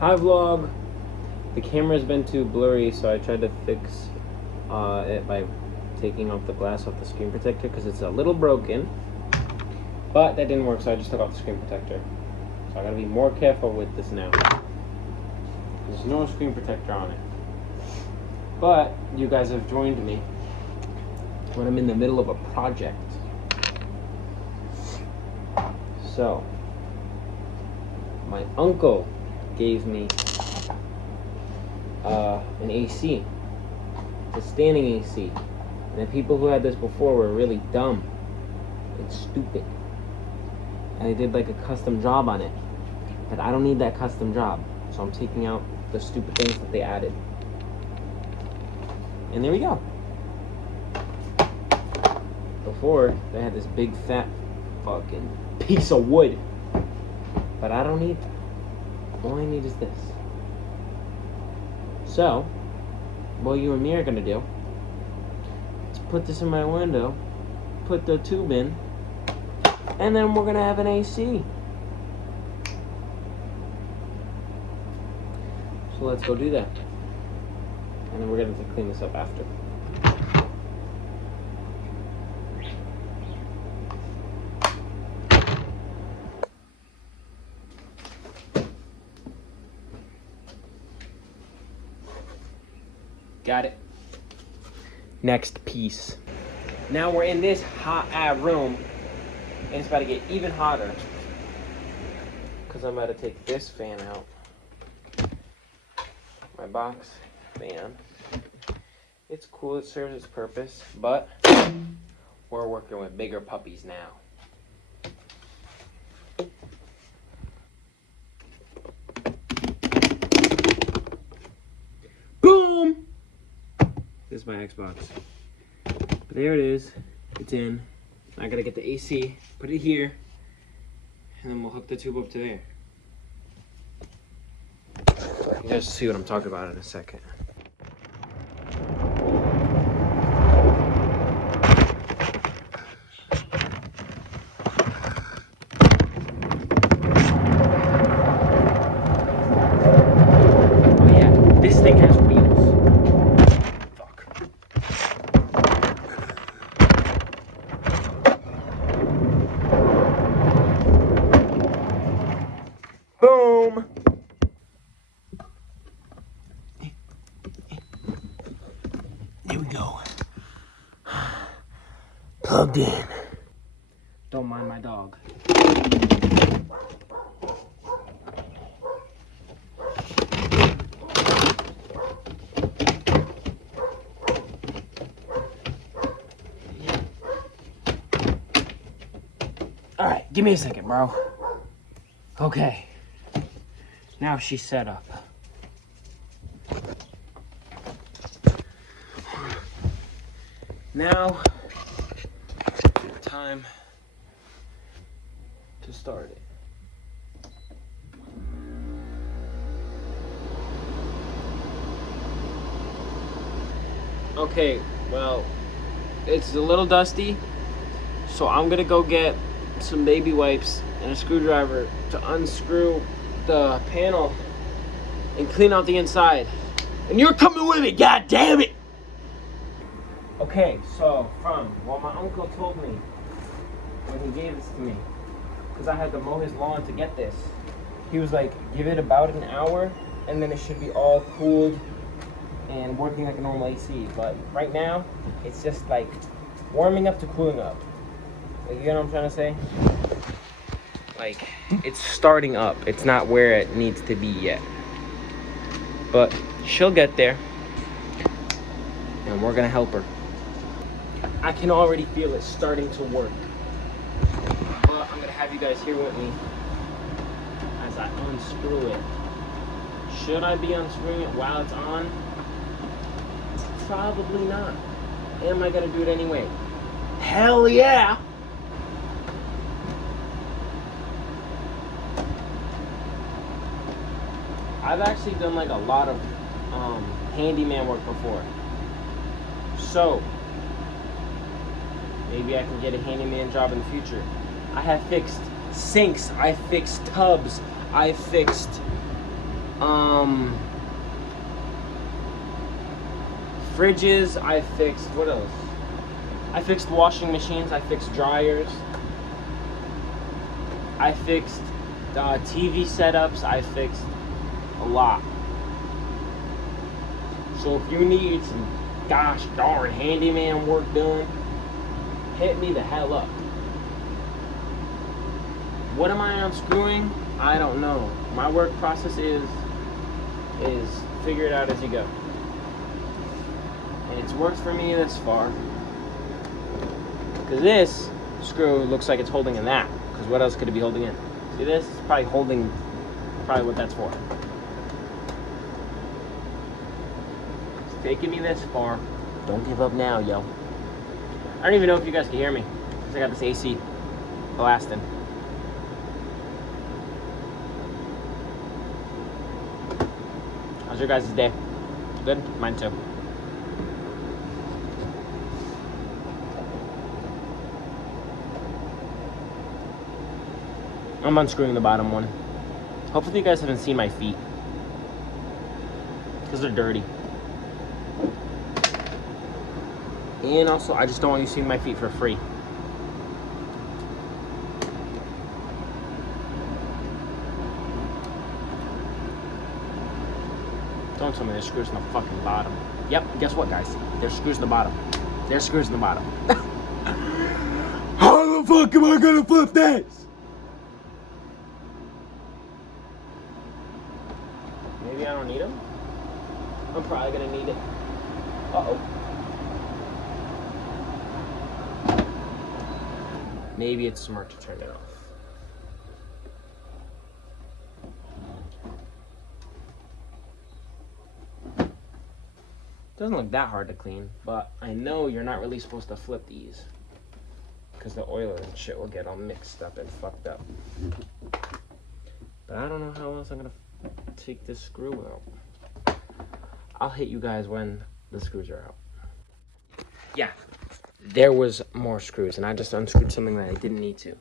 Hi vlog. The camera's been too blurry, so I tried to fix it by taking off the glass off the screen protector because it's a little broken. But that didn't work, so I just took off the screen protector. So I gotta be more careful with this now. There's no screen protector on it. But you guys have joined me when I'm in the middle of a project. So my uncle gave me an AC. It's a standing AC. And the people who had this before were really dumb and stupid. And they did like a custom job on it. But I don't need that custom job. So I'm taking out the stupid things that they added. And there we go. Before, they had this big fat fucking piece of wood. But I don't need that. All I need is this. So, what you and me are gonna do is put this in my window, put the tube in, and then we're gonna have an AC. So let's go do that. And then we're gonna have to clean this up after. Got it. Next piece. Now we're in this hot room, and it's about to get even hotter because I'm about to take this fan out. My box fan. It's cool, it serves its purpose, but we're working with bigger puppies now. Boom! This is my Xbox. But there it is. It's in. I gotta get the AC, put it here, and then we'll hook the tube up to there. You guys see what I'm talking about in a second. Oh yeah, this thing has wheels. Fuck. Boom! Here we go. Plugged in. Don't mind my dog. Alright, give me a second, bro. Okay. Now she's set up. Now, time to start it. Okay, well, it's a little dusty, so I'm gonna go get some baby wipes and a screwdriver to unscrew the panel and clean out the inside. And you're coming with me, god damn it! Okay, so from what my uncle told me when he gave this to me, because I had to mow his lawn to get this, he was like, give it about an hour and then it should be all cooled and working like a normal AC. But right now, it's just like warming up to cooling up. Like, you know what I'm trying to say? Like, it's starting up. It's not where it needs to be yet. But she'll get there. And we're gonna help her. I can already feel it starting to work. But I'm gonna have you guys here with me as I unscrew it. Should I be unscrewing it while it's on? Probably not. Am I gonna do it anyway? Hell yeah! I've actually done like a lot of handyman work before. So, maybe I can get a handyman job in the future. I have fixed sinks, I fixed tubs, I fixed Fridges, I fixed. What else? I fixed washing machines. I fixed dryers. I fixed TV setups. I fixed a lot. So if you need some gosh darn handyman work done, hit me the hell up. What am I unscrewing? I don't know. My work process is figure it out as you go. And it's worked for me this far. Because this screw looks like it's holding in that. Because what else could it be holding in? See this? It's probably holding, what that's for. It's taking me this far. Don't give up now, yo. I don't even know if you guys can hear me. Because I got this AC blasting. How's your guys' day? Good? Mine too. I'm unscrewing the bottom one. Hopefully you guys haven't seen my feet. Because they're dirty. And also, I just don't want you seeing my feet for free. Don't tell me there's screws in the fucking bottom. Yep, guess what, guys? There's screws in the bottom. There's screws in the bottom. How the fuck am I gonna flip this? Maybe I don't need them. I'm probably gonna need it. Uh-oh. Maybe it's smart to turn it off. Doesn't look that hard to clean, but I know you're not really supposed to flip these because the oil and shit will get all mixed up and fucked up. But I don't know how else I'm gonna take this screw out. I'll hit you guys when the screws are out. Yeah, there was more screws and I just unscrewed something that I didn't need to.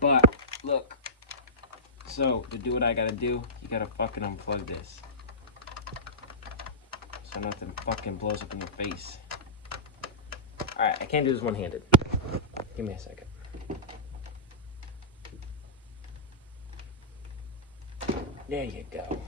But look, so to do what I gotta do, you gotta fucking unplug this. So nothing fucking blows up in your face. Alright, I can't do this one-handed. Give me a second. There you go.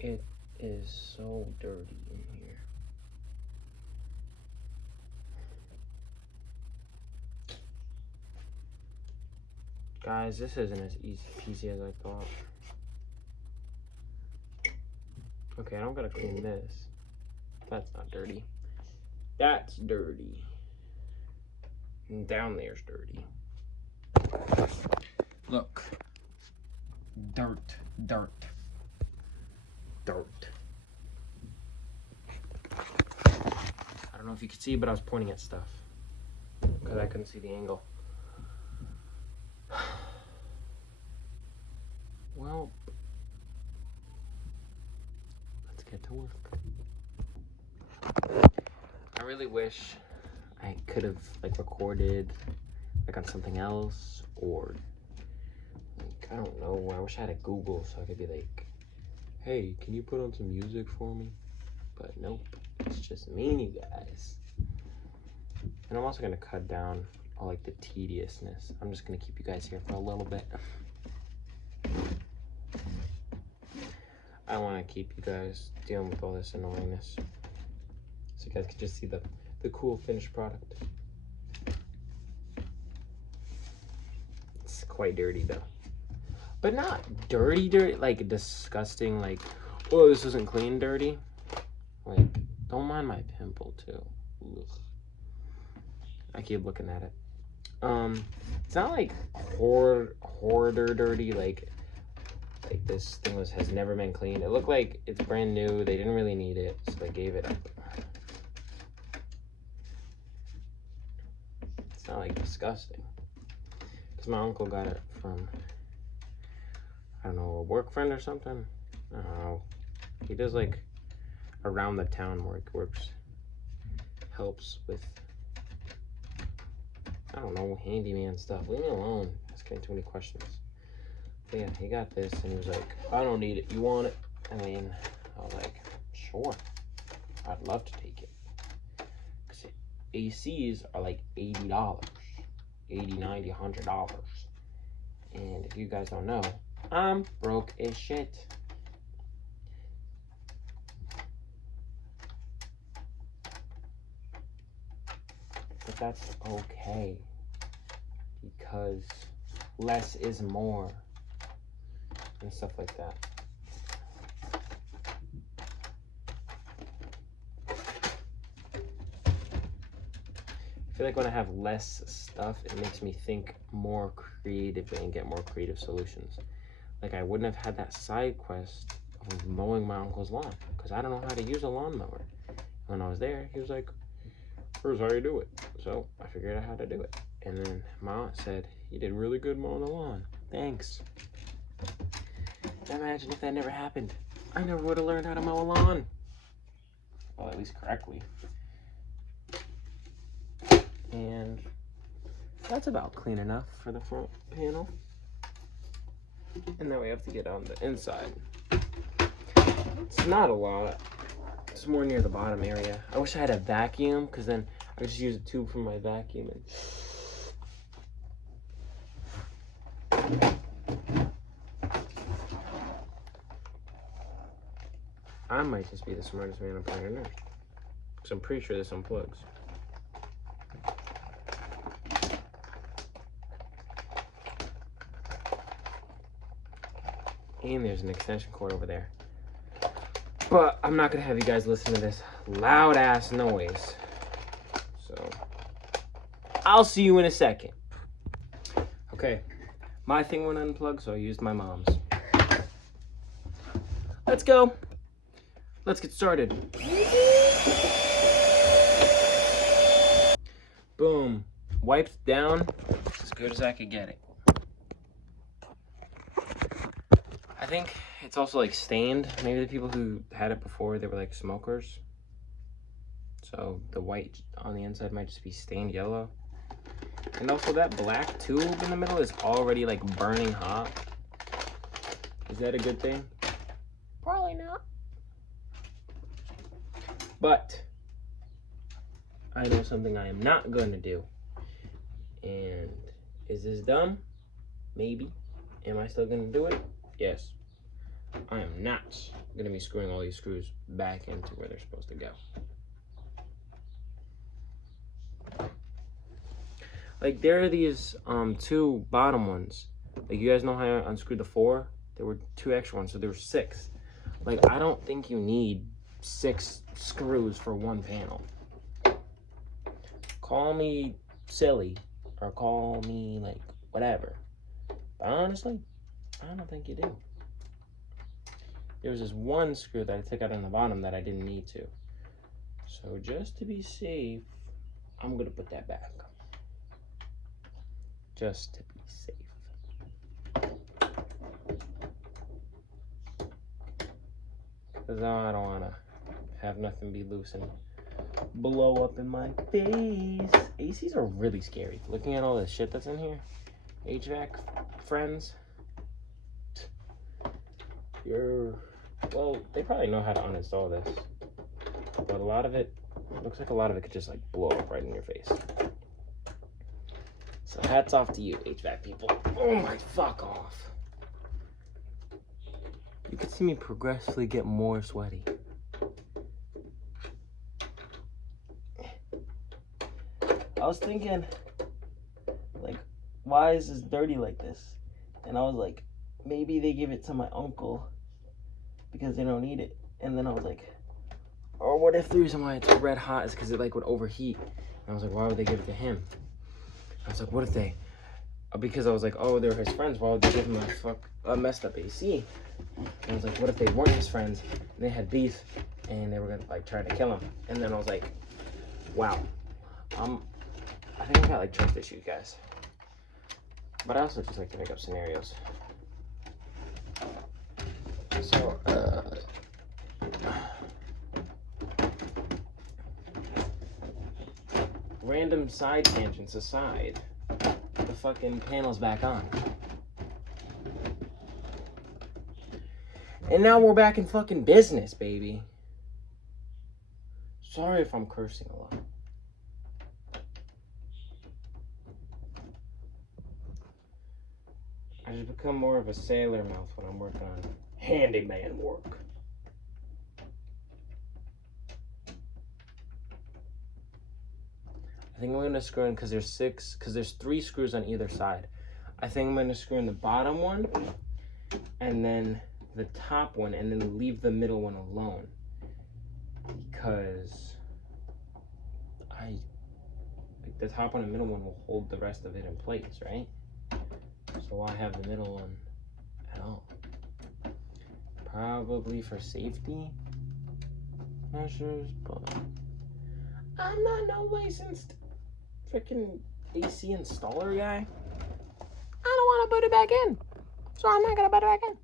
It is so dirty in here. Guys, this isn't as easy peasy as I thought. Okay, I don't gotta clean this. That's not dirty. That's dirty. And down there's dirty. Look. Dirt, dirt, dirt. I don't know if you could see, but I was pointing at stuff because I couldn't see the angle. Well, let's get to work. I really wish I could have like recorded like on something else, or like, I don't know, I wish I had a Google so I could be like, hey, can you put on some music for me? But nope, it's just me and you guys. And I'm also gonna cut down all like the tediousness. I'm just gonna keep you guys here for a little bit. I don't want to keep you guys dealing with all this annoyingness, so you guys can just see the cool finished product. It's quite dirty though, but not dirty like disgusting, like, oh, this isn't clean dirty. Like, don't mind my pimple too. Ugh. I keep looking at it. It's not like hoarder dirty, like this thing has never been cleaned. It looked like it's brand new. They didn't really need it, so they gave it up. It's not like disgusting. Because my uncle got it from, I don't know, a work friend or something. I don't know. He does like around the town work, helps with, I don't know, handyman stuff. Leave me alone, asking too many questions. But yeah, he got this and he was like, I don't need it, you want it? I mean, I was like, sure, I'd love to take it. Because ACs are like $80, $80, $90, $100. And if you guys don't know, I'm broke as shit. But that's okay, because less is more and stuff like that. I feel like when I have less stuff, it makes me think more creatively and get more creative solutions. Like, I wouldn't have had that side quest of mowing my uncle's lawn because I don't know how to use a lawnmower. When I was there, he was like, here's how you do it. So I figured out how to do it. And then my aunt said, you did really good mowing the lawn. Thanks. Imagine if that never happened. I never would have learned how to mow a lawn. Well, at least correctly. And that's about clean enough for the front panel. And then we have to get on the inside. It's not a lot. It's more near the bottom area. I wish I had a vacuum, because then I could just use a tube from my vacuum and I might just be the smartest man on planet Earth, because I'm pretty sure this unplugs. And there's an extension cord over there. But I'm not gonna have you guys listen to this loud ass noise. So I'll see you in a second. Okay, my thing went unplugged, so I used my mom's. Let's go. Let's get started. Boom. Wiped down as good as I could get it. I think it's also like stained. Maybe the people who had it before, they were like smokers. So the white on the inside might just be stained yellow. And also that black tube in the middle is already like burning hot. Is that a good thing? Probably not. But I know something I am not going to do. And is this dumb? Maybe. Am I still going to do it? Yes. I am not going to be screwing all these screws back into where they're supposed to go. Like, there are these two bottom ones. Like, you guys know how I unscrewed the 4? There were 2 extra ones, so there were 6. Like, I don't think you need 6 screws for one panel. Call me silly, or call me, like, whatever. But honestly, I don't think you do. There was this one screw that I took out on the bottom that I didn't need to. So just to be safe, I'm gonna put that back. Just to be safe. Because I don't wanna have nothing be loose and blow up in my face. ACs are really scary. Looking at all this shit that's in here, HVAC friends, well, they probably know how to uninstall this, but a lot of it, looks like a lot of it could just like blow up right in your face. So hats off to you, HVAC people. Oh my, fuck off. You could see me progressively get more sweaty. I was thinking, like, why is this dirty like this? And I was like, maybe they give it to my uncle because they don't need it. And then I was like, or what if the reason why it's red hot is because it like would overheat? And I was like, why would they give it to him? I was like, what if they, because I was like, oh, they're his friends, why would they give him a messed up AC? And I was like, what if they weren't his friends and they had beef and they were gonna like try to kill him? And then I was like, wow, I think I got like trust issues, guys. But I also just like to make up scenarios. So, random side tangents aside, the fucking panel's back on. And now we're back in fucking business, baby. Sorry if I'm cursing a lot. I just become more of a sailor mouth when I'm working on handyman work. I think I'm gonna screw in because there's 3 screws on either side. I think I'm gonna screw in the bottom one and then the top one and then leave the middle one alone. Because the top one and middle one will hold the rest of it in place, right? So why have the middle one at all? Probably for safety measures, but I'm not no licensed freaking AC installer guy. I don't want to put it back in, so I'm not gonna put it back in.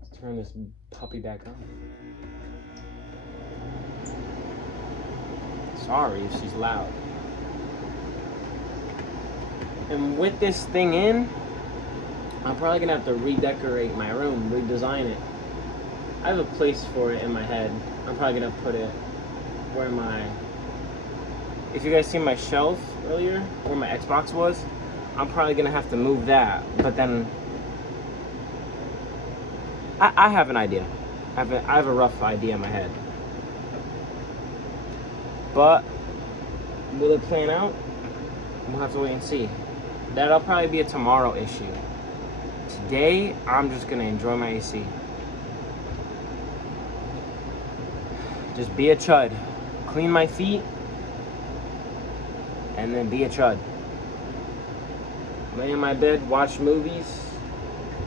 Let's turn this puppy back on. Sorry if she's loud. And with this thing in, I'm probably gonna have to redecorate my room, redesign it. I have a place for it in my head. I'm probably gonna put it where if you guys seen my shelf earlier, where my Xbox was, I'm probably gonna have to move that. But then, I have an idea. I have a rough idea in my head. But will it plan out? We'll have to wait and see. That'll probably be a tomorrow issue. Today, I'm just gonna enjoy my AC. Just be a chud. Clean my feet, and then be a chud. Lay in my bed, watch movies.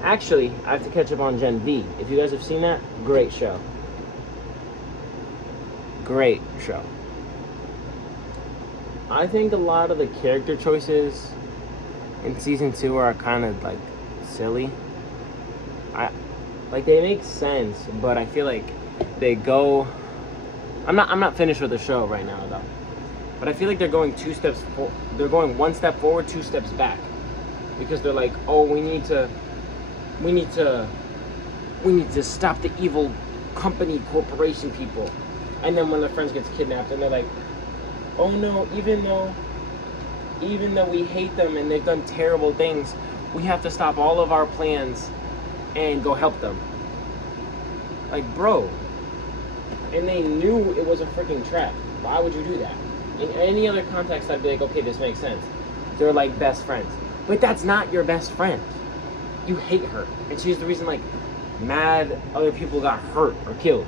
Actually, I have to catch up on Gen V. If you guys have seen that, great show. Great show. I think a lot of the character choices in season 2 are kind of like silly. They make sense, but I feel like they go. I'm not finished with the show right now though, but I feel like they're going they're going 1 step forward, 2 steps back, because they're like, oh, we need to stop the evil corporation people, and then when their friends gets kidnapped, and they're like, oh no, even though we hate them and they've done terrible things, we have to stop all of our plans and go help them. Like, bro. And they knew it was a freaking trap. Why would you do that? In any other context, I'd be like, okay, this makes sense. They're like best friends. But that's not your best friend. You hate her. And she's the reason, like, mad other people got hurt or killed.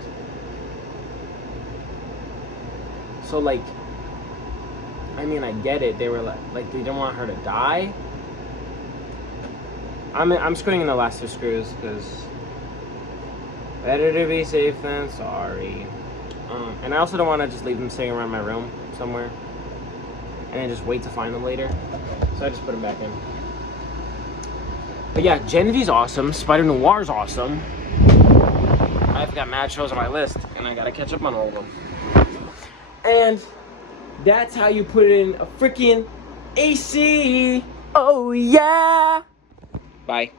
So, like, I mean, I get it. They were like they didn't want her to die. I'm screwing in the last 2 screws because better to be safe than sorry. And I also don't want to just leave them sitting around my room somewhere and then just wait to find them later. So I just put them back in. But yeah, Gen V's awesome. Spider Noir's awesome. I've got mad shows on my list, and I gotta catch up on all of them. And that's how you put in a freaking AC. Oh yeah. Bye.